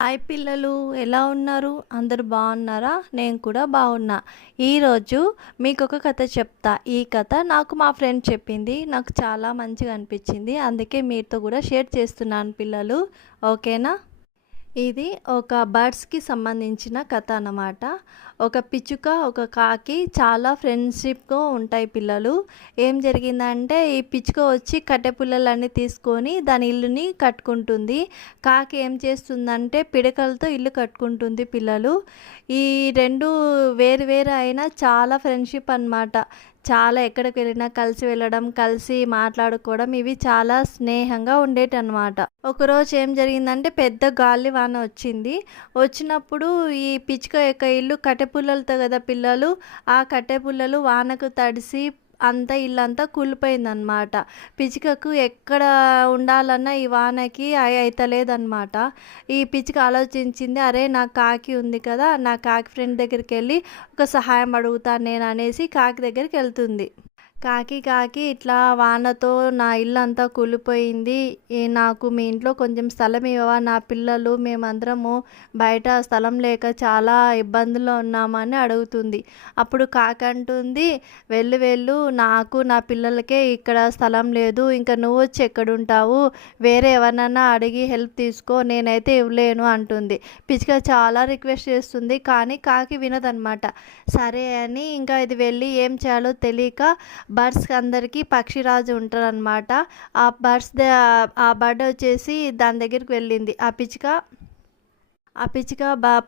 Hi పిల్లలు, ఎలా ఉన్నారు? అందరూ బాగున్నారా? నేను కూడా బాగున్నా. ఈరోజు మీకు ఒక కథ చెప్తా. ఈ కథ నాకు మా ఫ్రెండ్ చెప్పింది. నాకు చాలా మంచిగా అనిపించింది. అందుకే మీతో కూడా షేర్ చేస్తున్నాను పిల్లలు. ఓకేనా? ఇది ఒక బర్డ్స్కి సంబంధించిన కథ అన్నమాట. ఒక పిచ్చుక ఒక కాకి చాలా ఫ్రెండ్షిప్గా ఉంటాయి పిల్లలు. ఏం జరిగిందంటే ఈ పిచ్చుక వచ్చి కట్టె పుల్లలన్నీ తీసుకొని దాని ఇల్లుని కట్టుకుంటుంది. కాకి ఏం చేస్తుందంటే పిడకలతో ఇల్లు కట్టుకుంటుంది పిల్లలు. ఈ రెండు వేరు వేరు అయినా చాలా ఫ్రెండ్షిప్ అన్నమాట. చాలా ఎక్కడికి వెళ్ళినా కలిసి వెళ్ళడం, కలిసి మాట్లాడుకోవడం ఇవి చాలా స్నేహంగా ఉండేటన్నమాట. ఒకరోజు ఏం జరిగిందంటే పెద్ద గాలి వాన వచ్చింది. వచ్చినప్పుడు ఈ పిచ్చుక యొక్క ఇల్లు కట్టె పుల్లలతో కదా పిల్లలు, ఆ కట్టె పుల్లలు వానకు తడిసి అంతా ఇల్లంతా కూలిపోయిందనమాట. పిచ్చుకకు ఎక్కడ ఉండాలన్నా ఈ వానకి అయితలేదన్నమాట. ఈ పిచ్చుక ఆలోచించింది, అరే నా కాకి ఉంది కదా, నా కాకి ఫ్రెండ్ దగ్గరికి వెళ్ళి ఒక సహాయం అడుగుతాను నేను అనేసి కాకి దగ్గరికి వెళ్తుంది. కాకి ఇట్లా వానతో నా ఇల్లు అంతా కూలిపోయింది, నాకు మీ ఇంట్లో కొంచెం స్థలం ఇవ్వవా, నా పిల్లలు మేమందరము బయట స్థలం లేక చాలా ఇబ్బందుల్లో ఉన్నామని అడుగుతుంది. అప్పుడు కాకి అంటుంది, వెళ్ళు నాకు నా పిల్లలకే ఇక్కడ స్థలం లేదు, ఇంకా నువ్వు వచ్చి ఎక్కడుంటావు, వేరే ఎవరినన్నా అడిగి హెల్ప్ తీసుకో, నేనైతే ఇవ్వలేను అంటుంది. పిచ్చుక చాలా రిక్వెస్ట్ చేస్తుంది కానీ కాకి వినదనమాట. సరే అని ఇంకా ఇది వెళ్ళి ఏం చేయాలో తెలియక బర్డ్స్ అందరికీ పక్షిరాజు ఉంటారనమాట. ఆ బర్డ్ వచ్చేసి దాని దగ్గరికి వెళ్ళింది. ఆ పిచ్చుక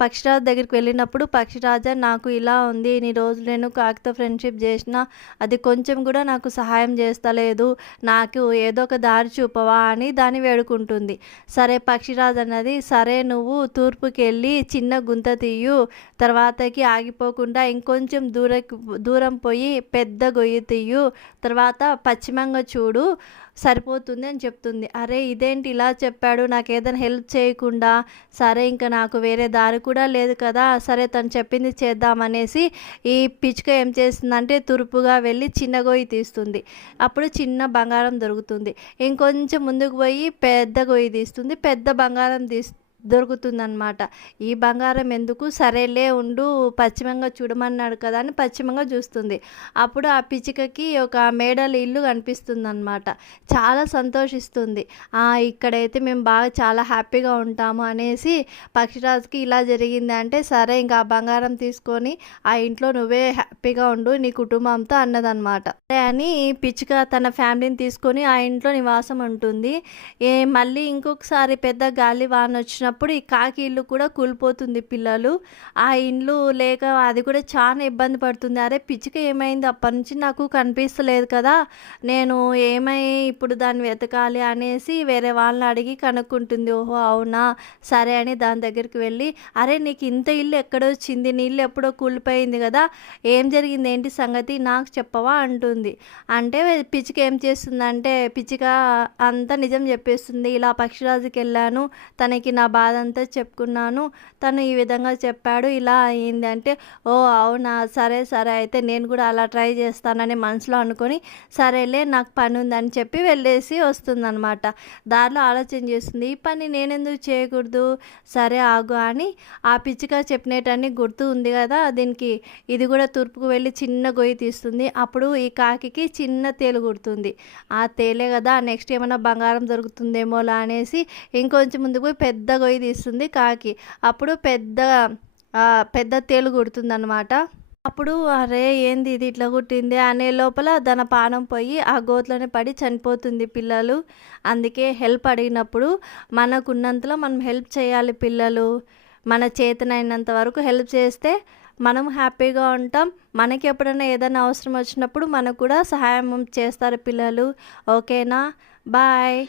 పక్షిరాజు దగ్గరికి వెళ్ళినప్పుడు, పక్షిరాజా నాకు ఇలా ఉంది, ఇన్ని రోజులు నేను కాకితో ఫ్రెండ్షిప్ చేసిన, అది కొంచెం కూడా నాకు సహాయం చేస్తలేదు, నాకు ఏదో ఒక దారి చూపవా అని దాన్ని వేడుకుంటుంది. సరే పక్షిరాజు అన్నది, సరే నువ్వు తూర్పుకి వెళ్ళి చిన్న గుంత తీయు, తర్వాతకి ఆగిపోకుండా ఇంకొంచెం దూరం పోయి పెద్ద గొయ్యి తీయు, తర్వాత పశ్చిమంగా చూడు, సరిపోతుంది అని చెప్తుంది. అరే ఇదేంటి ఇలా చెప్పాడు, నాకు ఏదైనా హెల్ప్ చేయకుండా. సరే ఇంకా నాకు వేరే దారి కూడా లేదు కదా, సరే తను చెప్పింది చేద్దామనేసి ఈ పిచ్చుక ఏం చేస్తుందంటే తూర్పుగా వెళ్ళి చిన్న గొయ్యి తీస్తుంది. అప్పుడు చిన్న బంగారం దొరుకుతుంది. ఇంకొంచెం ముందుకు పోయి పెద్ద గొయ్యి తీస్తుంది, పెద్ద బంగారం దొరుకుతుందన్నమాట. ఈ బంగారం ఎందుకు, సరేలే ఉండు, పశ్చిమంగా చూడమన్నాడు కదా అని పశ్చిమంగా చూస్తుంది. అప్పుడు ఆ పిచ్చుకకి ఒక మేడల ఇల్లు కనిపిస్తుందన్నమాట. చాలా సంతోషిస్తుంది. ఇక్కడైతే మేము బాగా చాలా హ్యాపీగా ఉంటాము అనేసి పక్షిరాజుకి ఇలా జరిగింది అంటే, సరే ఇంకా ఆ బంగారం తీసుకొని ఆ ఇంట్లో నువ్వే హ్యాపీగా ఉండు నీ కుటుంబంతో అన్నదన్నమాట. సరే అని పిచ్చుక తన ఫ్యామిలీని తీసుకొని ఆ ఇంట్లో నివాసం ఉంటుంది. మళ్ళీ ఇంకొకసారి పెద్ద గాలి వాన వచ్చినప్పుడు ఈ కాకి ఇల్లు కూడా కూలిపోతుంది పిల్లలు. ఆ ఇల్లు లేక అది కూడా చాలా ఇబ్బంది పడుతుంది. అరే పిచ్చుక ఏమైంది, అప్పటి నుంచి నాకు కనిపిస్తలేదు కదా, నేను ఇప్పుడు దాన్ని వెతకాలి అనేసి వేరే వాళ్ళని అడిగి కనుక్కుంటుంది. ఓహో అవునా, సరే అని దాని దగ్గరికి వెళ్ళి, అరే నీకు ఇంత ఇల్లు ఎక్కడొచ్చింది, నీ ఇల్లు ఎప్పుడో కూలిపోయింది కదా, ఏం జరిగింది, ఏంటి సంగతి నాకు చెప్పవా అంటుంది. అంటే పిచ్చుక ఏం చేస్తుందంటే పిచ్చుక అంతా నిజం చెప్పేస్తుంది. ఇలా పక్షిరాజుకి వెళ్ళాను, తనకి నా బాధ అంతా చెప్పుకున్నాను, తను ఈ విధంగా చెప్పాడు, ఇలా అయింది అంటే, ఓ అవునా, సరే అయితే నేను కూడా అలా ట్రై చేస్తానని మనసులో అనుకొని, సరేలే నాకు పని ఉందని చెప్పి వెళ్ళేసి వస్తుందన్నమాట. దారిలో ఆలోచన చేస్తుంది, ఈ పని నేనెందుకు చేయకూడదు, సరే ఆగు అని ఆ పిచ్చుక చెప్పినట్టన్నీ గుర్తు ఉంది కదా దీనికి, ఇది కూడా తూర్పుకు వెళ్ళి చిన్న గొయ్యి తీస్తుంది. అప్పుడు ఈ కాకి చిన్న తేలు గుర్తుంది. ఆ తేలే కదా, నెక్స్ట్ ఏమైనా బంగారం దొరుకుతుందేమోలా అనేసి ఇంకొంచెం ముందుకు పోయి పెద్ద గొయ్యి తీస్తుంది కాకి. అప్పుడు పెద్ద తేలు కుడుతుందన్నమాట. అప్పుడు అరే ఏంది ఇది ఇట్లా కుట్టింది అనే లోపల దాని పానం పోయి ఆ గోతులోనే పడి చనిపోతుంది పిల్లలు. అందుకే హెల్ప్ అడిగినప్పుడు మనకున్నంతలో మనం హెల్ప్ చేయాలి పిల్లలు. మన చేతనైనంత వరకు హెల్ప్ చేస్తే మనం హ్యాపీగా ఉంటాం. మనకి ఎప్పుడైనా ఏదైనా అవసరం వచ్చినప్పుడు మనకు కూడా సహాయం చేస్తారు పిల్లలు. ఓకేనా? బాయ్.